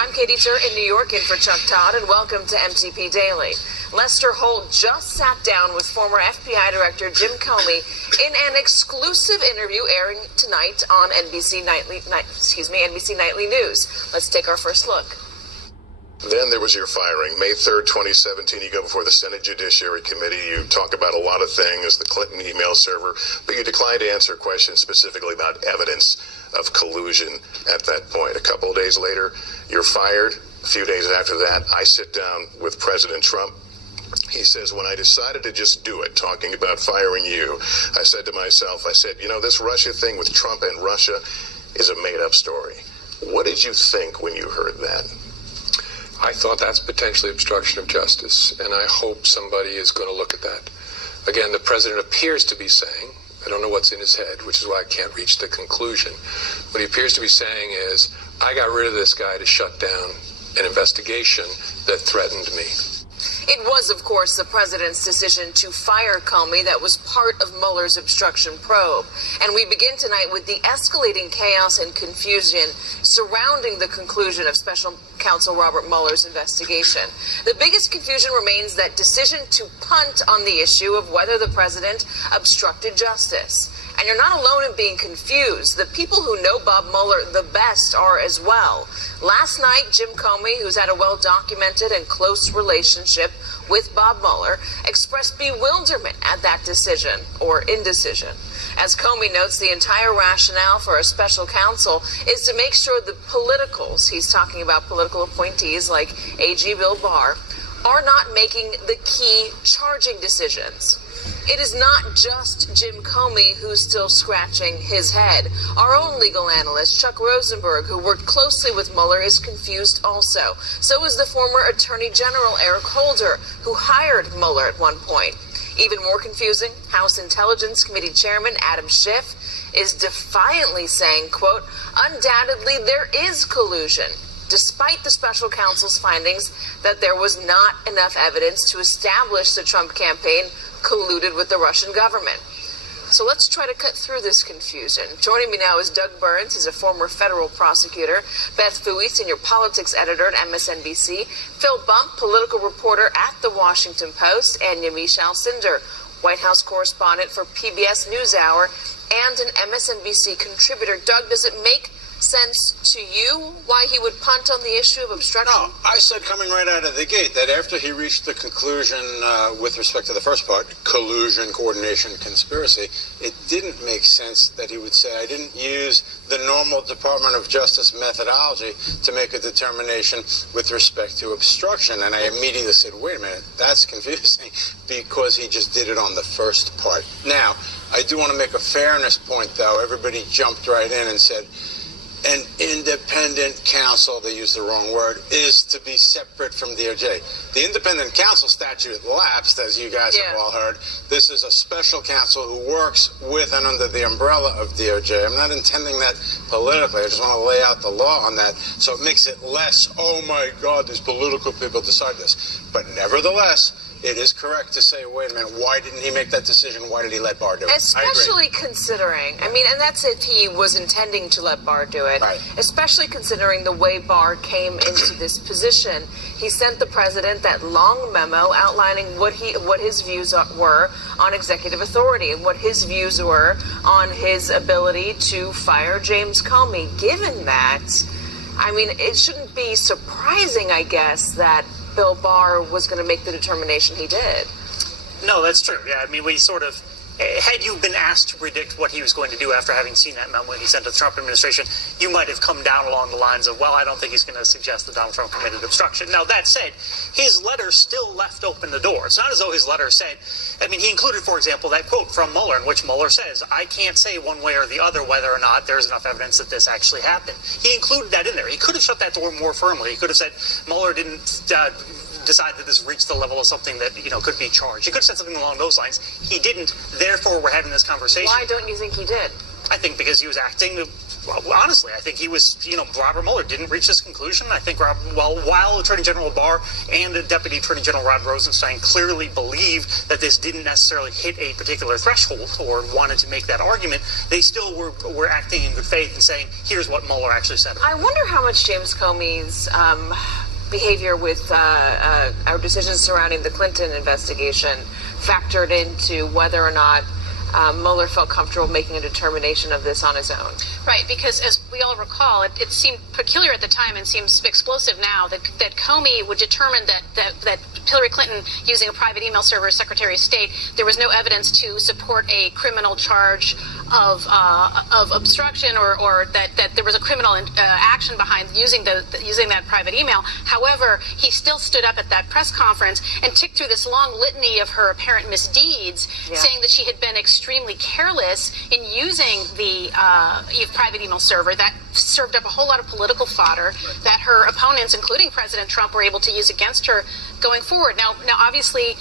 I'm Katie Tur in New York in for Chuck Todd, and welcome to MTP Daily. Lester Holt just sat down with former FBI Director Jim Comey in an exclusive interview airing tonight on NBC Nightly News. Let's take our first look. Then there was your firing. May 3rd, 2017, you go before the Senate Judiciary Committee. You talk about a lot of things, the Clinton email server, but you declined to answer questions specifically about evidence of collusion at that point. A couple of days later, you're fired. A few days after that, I sit down with President Trump. He says, when I decided to just do it, talking about firing you, I said to myself, this Russia thing with Trump and Russia is a made-up story. What did you think when you heard that? I thought that's potentially obstruction of justice, and I hope somebody is going to look at that. Again, the president appears to be saying, I don't know what's in his head, which is why I can't reach the conclusion. What he appears to be saying is, I got rid of this guy to shut down an investigation that threatened me. It was, of course, the president's decision to fire Comey that was part of Mueller's obstruction probe. And we begin tonight with the escalating chaos and confusion surrounding the conclusion of Special Counsel Robert Mueller's investigation. The biggest confusion remains that decision to punt on the issue of whether the president obstructed justice. And you're not alone in being confused. The people who know Bob Mueller the best are as well. Last night, Jim Comey, who's had a well-documented and close relationship with Bob Mueller, expressed bewilderment at that decision, or indecision. As Comey notes, the entire rationale for a special counsel is to make sure the politicals, he's talking about political appointees like AG Bill Barr, are not making the key charging decisions. It is not just Jim Comey who's still scratching his head. Our own legal analyst, Chuck Rosenberg, who worked closely with Mueller, is confused also. So is the former Attorney General Eric Holder, who hired Mueller at one point. Even more confusing, House Intelligence Committee Chairman Adam Schiff is defiantly saying, quote, undoubtedly there is collusion, despite the special counsel's findings that there was not enough evidence to establish the Trump campaign colluded with the Russian government. So let's try to cut through this confusion. Joining me now is Doug Burns. He's a former federal prosecutor. Beth Pfui, senior politics editor at MSNBC. Phil Bump, political reporter at The Washington Post. And Yamiche Alcindor, White House correspondent for PBS NewsHour and an MSNBC contributor. Doug, does it make sense to you why he would punt on the issue of obstruction? No, I said coming right out of the gate that after he reached the conclusion with respect to the first part, collusion, coordination, conspiracy, it didn't make sense that he would say, I didn't use the normal Department of Justice methodology to make a determination with respect to obstruction. And I immediately said, wait a minute, that's confusing, because he just did it on the first part. Now, I do want to make a fairness point, though. Everybody jumped right in and said, an independent counsel, they used the wrong word, is to be separate from DOJ. The independent counsel statute lapsed, as you guys have all heard. This is a special counsel who works with and under the umbrella of DOJ. I'm not intending that politically. I just want to lay out the law on that so it makes it less, oh my God, these political people decide this. But nevertheless, it is correct to say, wait a minute, why didn't he make that decision? Why did he let Barr do it? Especially considering, and that's if he was intending to let Barr do it. Right. Especially considering the way Barr came into this position. He sent the president that long memo outlining what his views were on executive authority and what his views were on his ability to fire James Comey. Given that, it shouldn't be surprising, I guess, that Bill Barr was going to make the determination he did. No, that's true. Yeah, we sort of, had you been asked to predict what he was going to do after having seen that memo he sent to the Trump administration, you might have come down along the lines of, well, I don't think he's going to suggest that Donald Trump committed obstruction. Now, that said, his letter still left open the door. It's not as though his letter said, he included, for example, that quote from Mueller in which Mueller says, I can't say one way or the other whether or not there's enough evidence that this actually happened. He included that in there. He could have shut that door more firmly. He could have said Mueller didn't decide that this reached the level of something that, could be charged. He could have said something along those lines. He didn't. Therefore, we're having this conversation. Why don't you think he did? I think because he was acting, honestly, I think he was, Robert Mueller didn't reach this conclusion. I think while Attorney General Barr and the Deputy Attorney General Rod Rosenstein clearly believed that this didn't necessarily hit a particular threshold or wanted to make that argument, they still were acting in good faith and saying, here's what Mueller actually said. I wonder how much James Comey's behavior with our decisions surrounding the Clinton investigation factored into whether or not Mueller felt comfortable making a determination of this on his own. Right, because as we all recall, it seemed peculiar at the time and seems explosive now that Comey would determine that Hillary Clinton, using a private email server as Secretary of State, there was no evidence to support a criminal charge of obstruction or that there was a criminal action behind using that private email. However, he still stood up at that press conference and ticked through this long litany of her apparent misdeeds, saying that she had been extremely careless in using the private email server. That served up a whole lot of political fodder that her opponents, including President Trump, were able to use against her going forward. Now, obviously,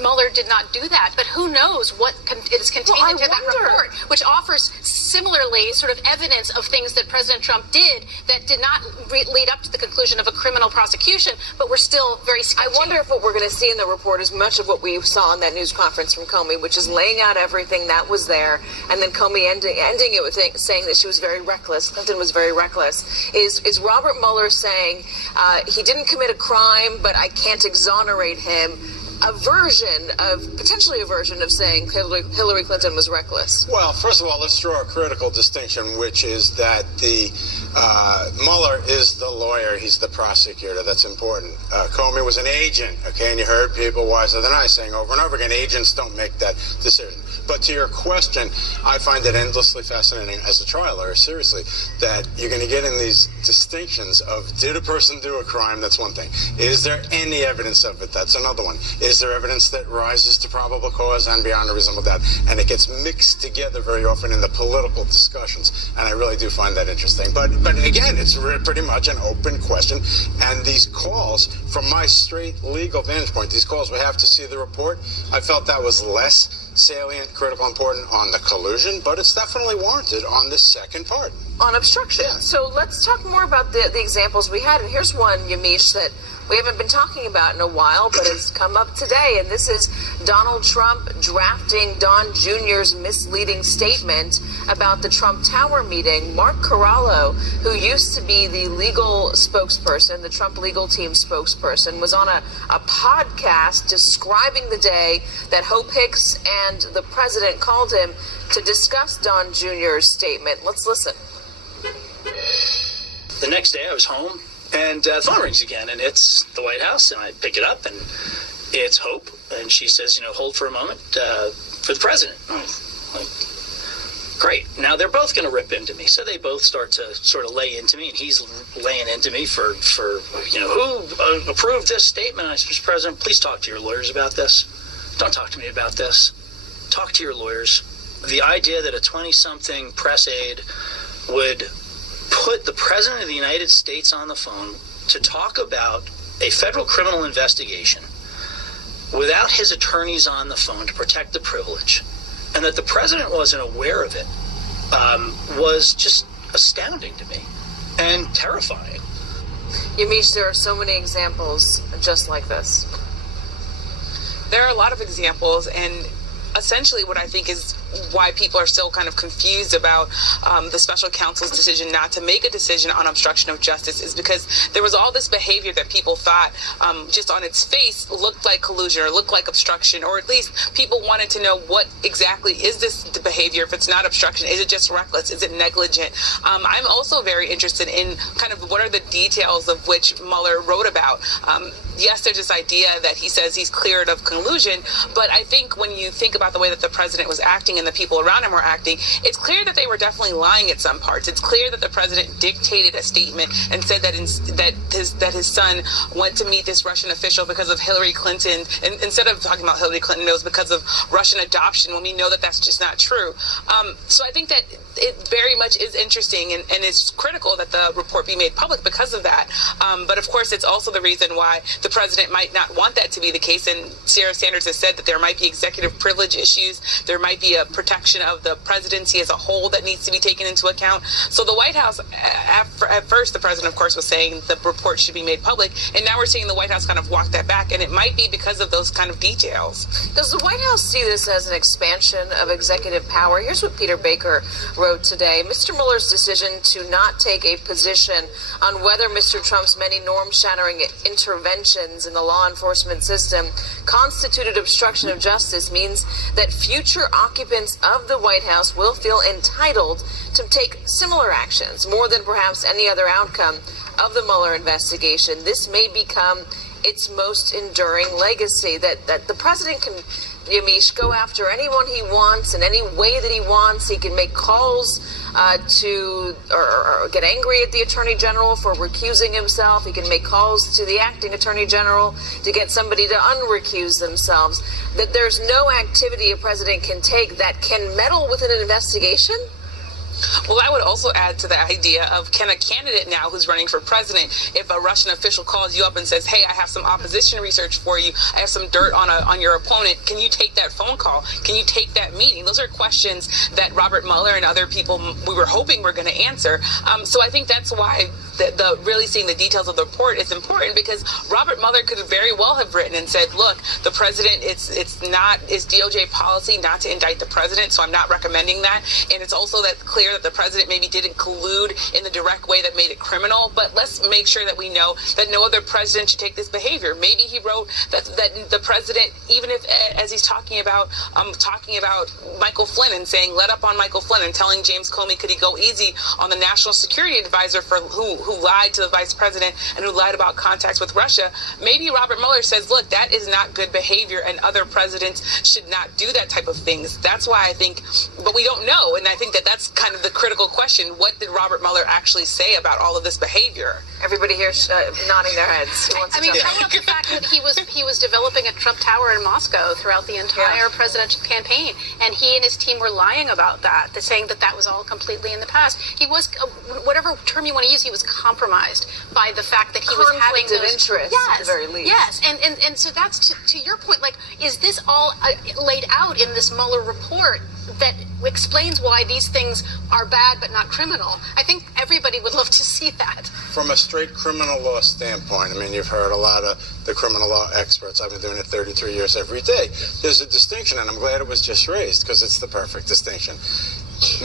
Mueller did not do that, but who knows what is contained into that report, which offers similarly sort of evidence of things that President Trump did that did not lead up to the conclusion of a criminal prosecution, but were still very sketchy. I wonder if what we're going to see in the report is much of what we saw in that news conference from Comey, which is laying out everything that was there, and then Comey ending it with saying that she was very reckless, Clinton was very reckless. Is Robert Mueller saying he didn't commit a crime, but I can't exonerate him? Potentially a version of saying Hillary Clinton was reckless? Well, first of all, let's draw a critical distinction, which is that Mueller is the lawyer, he's the prosecutor. That's important. Comey was an agent, okay, and you heard people wiser than I saying over and over again, agents don't make that decision. But to your question, I find it endlessly fascinating as a trial lawyer, seriously, that you're going to get in these distinctions of did a person do a crime? That's one thing. Is there any evidence of it? That's another one. Is there evidence that rises to probable cause and beyond a reasonable doubt? And it gets mixed together very often in the political discussions, and I really do find that interesting. But again, it's pretty much an open question, and these calls, from my straight legal vantage point, these calls, we have to see the report. I felt that was less salient, critical, important on the collusion, but it's definitely warranted on the second part. On obstruction. Yeah. So let's talk more about the examples we had. And here's one, Yamiche, that we haven't been talking about in a while, but has come up today. And this is Donald Trump drafting Don Jr.'s misleading statement about the Trump Tower meeting. Mark Corallo, who used to be the legal spokesperson, the Trump legal team spokesperson, was on a podcast describing the day that Hope Hicks and the president called him to discuss Don Jr.'s statement. Let's listen. The next day I was home and the phone rings again, and it's the White House, and I pick it up and it's Hope, and she says, hold for a moment for the president. I'm like, great. Now they're both going to rip into me. So they both start to sort of lay into me, and he's laying into me for who approved this statement. I said, Mr. President, please talk to your lawyers about this. Don't talk to me about this. Talk to your lawyers. The idea that a 20-something press aide would put the President of the United States on the phone to talk about a federal criminal investigation without his attorneys on the phone to protect the privilege, and that the President wasn't aware of it, was just astounding to me and terrifying. Yamiche, there are so many examples just like this. There are a lot of examples, and essentially what I think is why people are still kind of confused about the special counsel's decision not to make a decision on obstruction of justice is because there was all this behavior that people thought just on its face looked like collusion or looked like obstruction, or at least people wanted to know what exactly is this behavior. If it's not obstruction, is it just reckless? Is it negligent? I'm also very interested in kind of what are the details of which Mueller wrote about. Yes, there's this idea that he says he's cleared of collusion, but I think when you think about the way that the president was acting and the people around him were acting, it's clear that they were definitely lying at some parts. It's clear that the president dictated a statement and said that his son went to meet this Russian official because of Hillary Clinton, and instead of talking about Hillary Clinton, it was because of Russian adoption, when we know that that's just not true. So I think that it very much is interesting, and it's critical that the report be made public because of that. But of course, it's also the reason why the president might not want that to be the case. And Sarah Sanders has said that there might be executive privilege issues. There might be a protection of the presidency as a whole that needs to be taken into account. So the White House, at first, the president, of course, was saying the report should be made public. And now we're seeing the White House kind of walk that back. And it might be because of those kind of details. Does the White House see this as an expansion of executive power? Here's what Peter Baker wrote today. Mr. Mueller's decision to not take a position on whether Mr. Trump's many norm-shattering interventions in the law enforcement system constituted obstruction of justice means that future occupants of the White House will feel entitled to take similar actions, more than perhaps any other outcome of the Mueller investigation. This may become its most enduring legacy, that the president can, Yamiche, go after anyone he wants in any way that he wants. He can make calls to get angry at the Attorney General for recusing himself. He can make calls to the acting Attorney General to get somebody to unrecuse themselves. That there's no activity a president can take that can meddle with an investigation? Well, I would also add to the idea of, can a candidate now who's running for president, if a Russian official calls you up and says, hey, I have some opposition research for you, I have some dirt on your opponent, can you take that phone call? Can you take that meeting? Those are questions that Robert Mueller and other people we were hoping were going to answer. So I think that's why the really seeing the details of the report is important, because Robert Mueller could very well have written and said, look, the president, it's DOJ policy not to indict the president, so I'm not recommending that. And it's also that clear that the president maybe didn't collude in the direct way that made it criminal, but let's make sure that we know that no other president should take this behavior. Maybe he wrote that the president, even if, as he's talking about Michael Flynn and saying, let up on Michael Flynn, and telling James Comey, could he go easy on the national security advisor for who lied to the vice president and who lied about contacts with Russia. Maybe Robert Mueller says, look, that is not good behavior, and other presidents should not do that type of things. That's why I think, but we don't know, and I think that's kind of the critical question. What did Robert Mueller actually say about all of this behavior? Everybody here nodding their heads. Who wants to jump in? How about the fact that he was developing a Trump Tower in Moscow throughout the entire presidential campaign, and he and his team were lying about that, saying that was all completely in the past. He was, whatever term you want to use, he was compromised by the fact that he was having those interest, at the very least. Yes, and so that's to your point. Like, is this all laid out in this Mueller report that explains why these things are bad but not criminal? I think everybody would love to see that. From a straight criminal law standpoint, I mean, you've heard a lot of the criminal law experts. I've been doing it 33 years every day. There's a distinction, and I'm glad it was just raised, because it's the perfect distinction.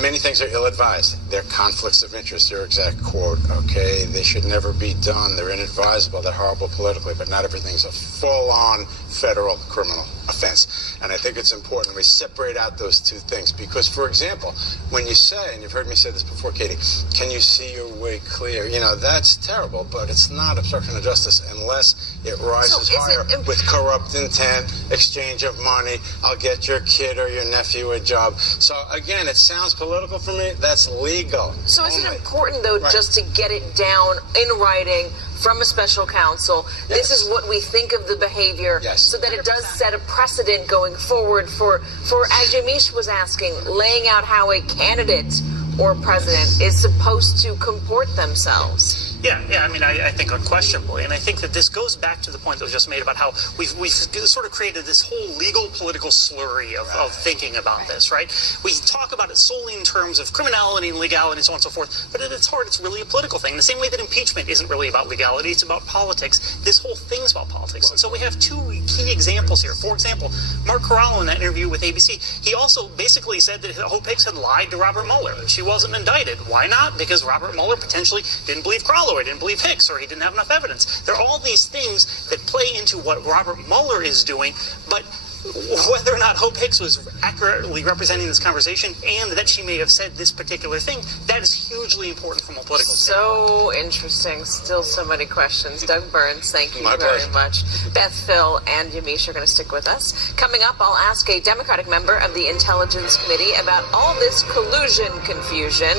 Many things are ill-advised. They're conflicts of interest, your exact quote, okay? They should never be done. They're inadvisable. They're horrible politically, but not everything's a full-on federal criminal offense. And I think it's important we separate out those two things, because, for example, when you say, and you've heard me say this before, Katie, can you see your way clear? You know, that's terrible, but it's not obstruction of justice unless it rises higher with corrupt intent, exchange of money, I'll get your kid or your nephew a job. So, again, it sounds political for me. That's legal. So is it important, though, just to get it down in writing from a special counsel? This is what we think of the behavior, so that it does set a precedent going forward for, as Yamiche was asking, laying out how a candidate or president is supposed to comport themselves. Yeah, I mean, I think unquestionably, and I think that this goes back to the point that was just made about how we've sort of created this whole legal political slurry of thinking about this, right? We talk about it solely in terms of criminality and legality and so on and so forth, but at its heart, it's really a political thing. The same way that impeachment isn't really about legality, it's about politics. This whole thing's about politics. And so we have two key examples here. For example, Mark Corallo, in that interview with ABC, he also basically said that Hope Hicks had lied to Robert Mueller. She wasn't indicted. Why not? Because Robert Mueller potentially didn't believe Corallo, or didn't believe Hicks, or he didn't have enough evidence. There are all these things that play into what Robert Mueller is doing, but whether or not Hope Hicks was accurately representing this conversation and that she may have said this particular thing, that is hugely important from a political standpoint. So interesting. Still so many questions. Doug Burns, thank you very pleasure. much. Beth, Phil, and Yamiche are going to stick with us. Coming up, I'll ask a Democratic member of the Intelligence Committee about all this collusion confusion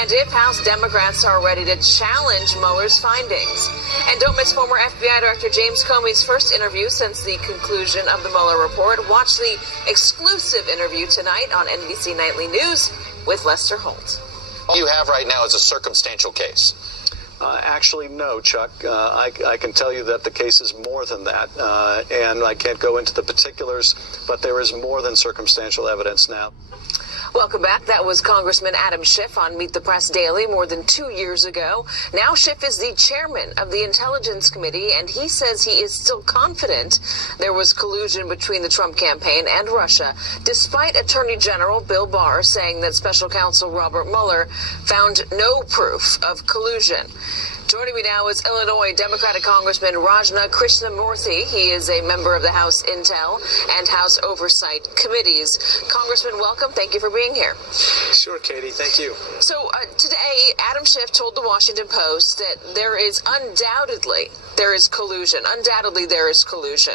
and if House Democrats are ready to challenge Mueller's findings. And don't miss former FBI Director James Comey's first interview since the conclusion of the Mueller report. Watch the exclusive interview tonight on NBC Nightly News with Lester Holt. All you have right now is a circumstantial case. Actually, no, Chuck. I can tell you that the case is more than that, and I can't go into the particulars, but there is more than circumstantial evidence now. Welcome back. That was Congressman Adam Schiff on Meet the Press Daily more than 2 years ago. Now Schiff is the chairman of the Intelligence Committee, and he says he is still confident there was collusion between the Trump campaign and Russia, despite Attorney General Bill Barr saying that Special Counsel Robert Mueller found no proof of collusion. Joining me now is Illinois Democratic Congressman Rajna Krishnamurthy. He is a member of the House Intel and House Oversight Committees. Congressman, welcome. Thank you for being here. Sure, Katie. Thank you. So today, Adam Schiff told the Washington Post that there is collusion. Undoubtedly, there is collusion.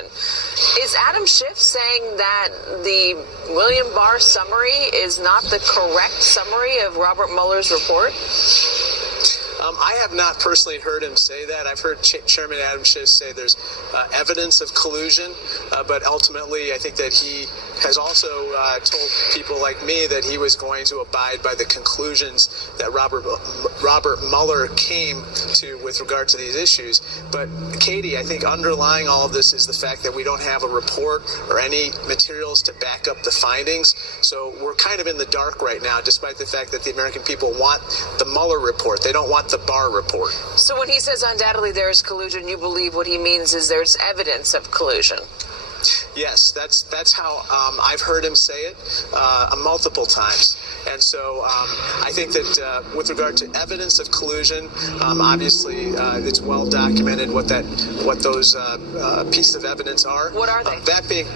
Is Adam Schiff saying that the William Barr summary is not the correct summary of Robert Mueller's report? I have not personally heard him say that. I've heard Chairman Adam Schiff say there's evidence of collusion, but ultimately I think that he has also told people like me that he was going to abide by the conclusions that Robert Mueller came to with regard to these issues. But Katie, I think underlying all of this is the fact that we don't have a report or any materials to back up the findings. So we're kind of in the dark right now, despite the fact that the American people want the Mueller report. They don't want the Barr report. So when he says undoubtedly there is collusion, you believe what he means is there's evidence of collusion? Yes, that's how I've heard him say it multiple times. And so I think that with regard to evidence of collusion, obviously it's well documented what those pieces of evidence are. What are they? That being,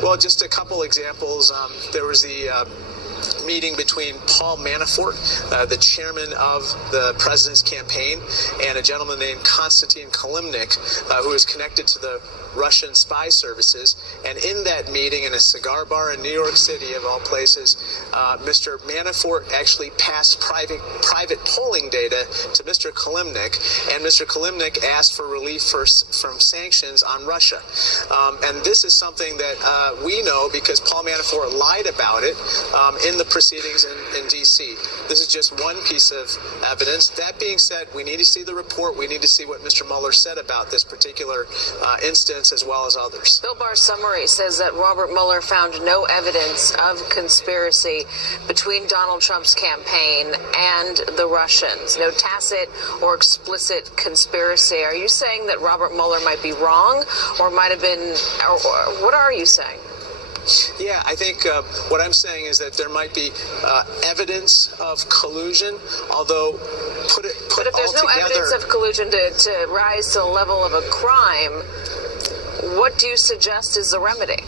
well, just a couple examples. There was the meeting between Paul Manafort, the chairman of the president's campaign, and a gentleman named Konstantin Kilimnik, who is connected to the Russian spy services. And in that meeting, in a cigar bar in New York City, of all places, Mr. Manafort actually passed private polling data to Mr. Kilimnik, and Mr. Kilimnik asked for relief from sanctions on Russia. And this is something that we know because Paul Manafort lied about it in the proceedings in D.C. This is just one piece of evidence. That being said, we need to see the report. We need to see what Mr. Mueller said about this particular instance as well as others. Bill Barr's summary says that Robert Mueller found no evidence of conspiracy between Donald Trump's campaign and the Russians. No tacit or explicit conspiracy. Are you saying that Robert Mueller might be wrong or might have been, or what are you saying? Yeah, I think what I'm saying is that there might be evidence of collusion, although put it all together. But if there's no evidence of collusion to rise to the level of a crime, what do you suggest is the remedy?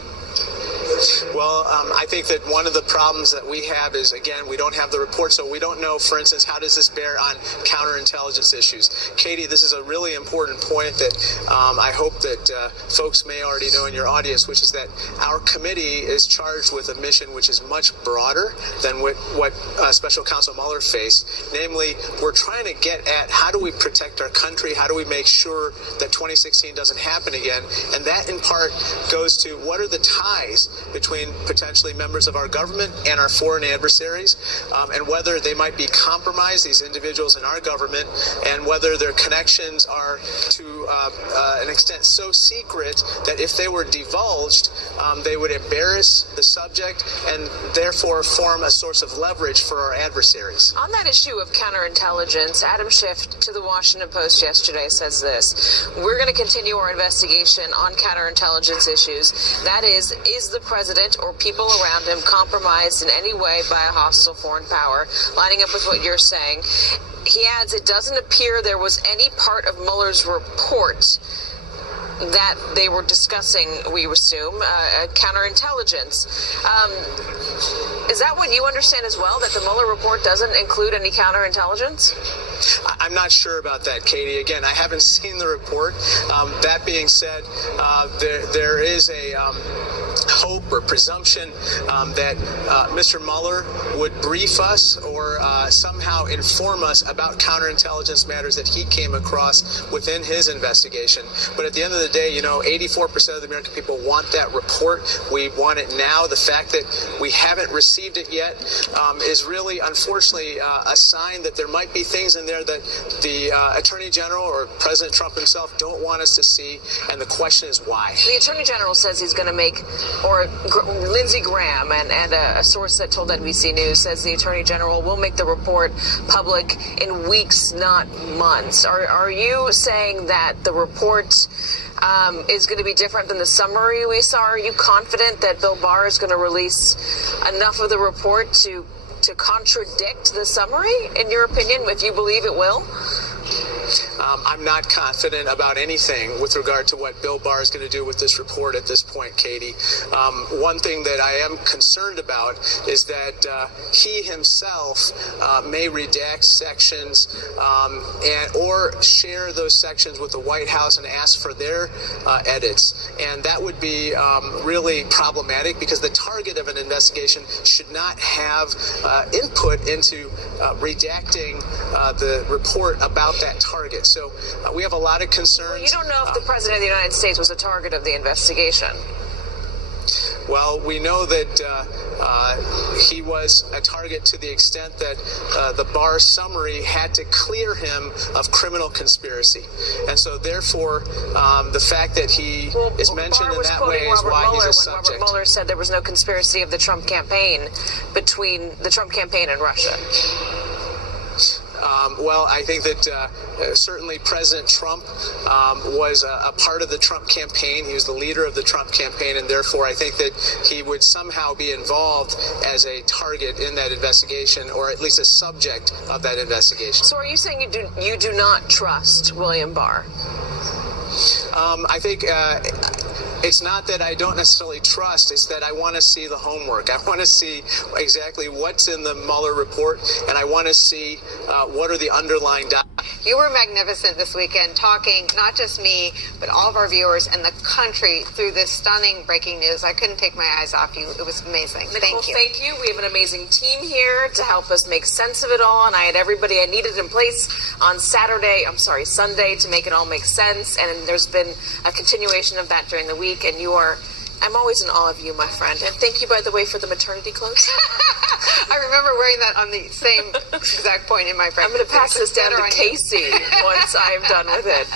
Well, I think that one of the problems that we have is, again, we don't have the report, so we don't know, for instance, how does this bear on counterintelligence issues. Katie, this is a really important point that I hope that folks may already know in your audience, which is that our committee is charged with a mission which is much broader than what Special Counsel Mueller faced. Namely, we're trying to get at how do we protect our country, how do we make sure that 2016 doesn't happen again, and that in part goes to what are the ties between potentially members of our government and our foreign adversaries, and whether they might be compromised, these individuals in our government, and whether their connections are to an extent so secret that if they were divulged, they would embarrass the subject and therefore form a source of leverage for our adversaries. On that issue of counterintelligence, Adam Schiff to the Washington Post yesterday says this: we're going to continue our investigation on counterintelligence issues. That is the president or people around him compromised in any way by a hostile foreign power? Lining up with what you're saying, he adds, it doesn't appear there was any part of Mueller's report that they were discussing, we assume, counterintelligence. Is that what you understand as well, that the Mueller report doesn't include any counterintelligence? I'm not sure about that, Katie. Again, I haven't seen the report. That being said, there is a hope or presumption that Mr. Mueller would brief us or somehow inform us about counterintelligence matters that he came across within his investigation. But at the end of the day, 84% of the American people want that report. We want it now. The fact that we haven't received it yet is really, unfortunately, a sign that there might be things in there that the Attorney General or President Trump himself don't want us to see, and the question is why. The Attorney General says he's going to make, or Lindsey Graham and a source that told NBC News says the Attorney General will make the report public in weeks, not months. Are you saying that the report is going to be different than the summary we saw? Are you confident that Bill Barr is going to release enough of the report to contradict the summary, in your opinion, if you believe it will? I'm not confident about anything with regard to what Bill Barr is going to do with this report at this point, Katie. One thing that I am concerned about is that he himself may redact sections or share those sections with the White House and ask for their edits. And that would be really problematic, because the target of an investigation should not have input into redacting the report about that target. So we have a lot of concerns. Well, you don't know if the President of the United States was a target of the investigation. Well, we know that he was a target to the extent that the Barr summary had to clear him of criminal conspiracy. And so, therefore, the fact that he is mentioned in that way is why he's a subject. Robert Mueller said there was no conspiracy of the Trump campaign between the Trump campaign and Russia. Well, I think that certainly President Trump was a part of the Trump campaign. He was the leader of the Trump campaign, and therefore I think that he would somehow be involved as a target in that investigation, or at least a subject of that investigation. So are you saying you do not trust William Barr? I think it's not that I don't necessarily trust, it's that I want to see the homework. I want to see exactly what's in the Mueller report, and I want to see what are the underlying documents. You were magnificent this weekend, talking not just me, but all of our viewers and the country through this stunning breaking news. I couldn't take my eyes off you. It was amazing. Nicole, thank you. Thank you. We have an amazing team here to help us make sense of it all, and I had everybody I needed in place on Sunday to make it all make sense, and there's been a continuation of that during the week, and I'm always in awe of you, my friend. And thank you, by the way, for the maternity clothes. I remember wearing that on the same exact point in my pregnancy. I'm going to pass this down to Casey once I'm done with it.